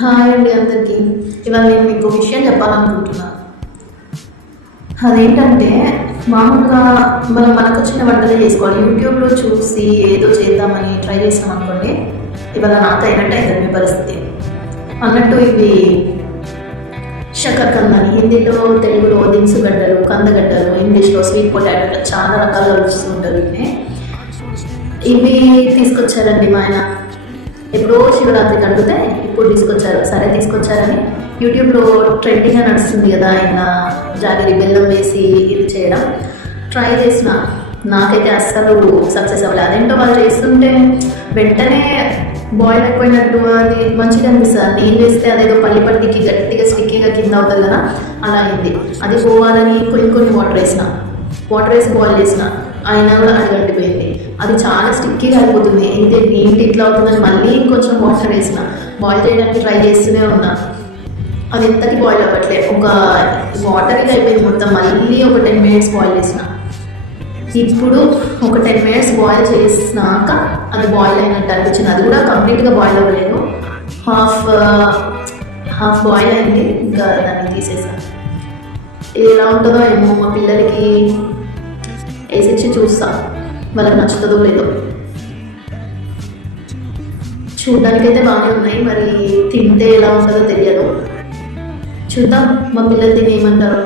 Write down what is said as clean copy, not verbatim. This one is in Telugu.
హాయ్ అండి అందరికీ. ఇవాళ నేను మీకు విషయం చెప్పాలనుకుంటున్నాను. అదేంటంటే మామూలుగా మనం మనకు వచ్చిన వంటలు చేసుకోవాలి. యూట్యూబ్లో చూసి ఏదో చేద్దామని ట్రై చేసాం అనుకోండి, ఇవాళ నాకు అయినట్టు అయింది మీ పరిస్థితి. అన్నట్టు ఇవి షకర్కందని హిందీలో, తెలుగులో దినుసుగడ్డలు, కందగడ్డలు, ఇంగ్లీష్లో స్వీట్ పొటాటో, చాలా రకాలుగా వస్తూ ఉంటారు. ఇవి తీసుకొచ్చారండి మా ఆయన. ఎప్పుడో శివరాత్రికి అడిగితే ఇప్పుడు తీసుకొచ్చారు. సరే తీసుకొచ్చారని యూట్యూబ్లో ట్రెండింగ్గా నడుస్తుంది కదా, ఆయన జాగరి బెల్లం వేసి ఇది చేయడం ట్రై చేసిన. నాకైతే అస్సలు సక్సెస్ అవ్వలేదు. అదేంటో వాళ్ళు చేస్తుంటే వెంటనే బాయిల్ అయిపోయినట్టు అది మంచిగా అనిపిస్తుంది. నేను వేస్తే అదేదో పల్లి పట్టికి గట్టిగా స్టిక్కీగా కింద అవుతుంది కదా, అలా అయింది. అది పోవాలని కొన్ని వాటర్ వేసి బాయిల్ చేసిన, అయినా కూడా అది గట్టిపోయింది. అది చాలా స్టిక్కీగా అయిపోతుంది. ఏంటి ఇట్లా అవుతుందని మళ్ళీ ఇంకొంచెం వాటర్ వేసిన, బాయిల్ చేయడానికి ట్రై చేస్తూనే ఉన్నా. అది ఎంతకి బాయిల్ అవ్వట్లేదు. ఒక వాటర్గా అయిపోయింది మొత్తం. మళ్ళీ ఒక 10 minutes బాయిల్ చేసిన. ఇప్పుడు ఒక 10 minutes బాయిల్ చేసినాక అది బాయిల్ అయినట్టు అనిపించింది. అది కూడా కంప్లీట్గా బాయిల్ అవ్వలేదు, హాఫ్ బాయిల్ అయింది. ఇంకా దాన్ని తీసేసాను. ఇది ఎలా ఉంటుందో ఏమో, మా పిల్లలకి వేసిచ్చి చూస్తా, వాళ్ళకి నచ్చుతుందో లేదో. చూడ్డానికైతే బాగానే ఉన్నాయి, మరి తింటే ఎలా ఉంటుందో తెలియదు. చూద్దాం మా పిల్లలు తిని ఏమంటారు.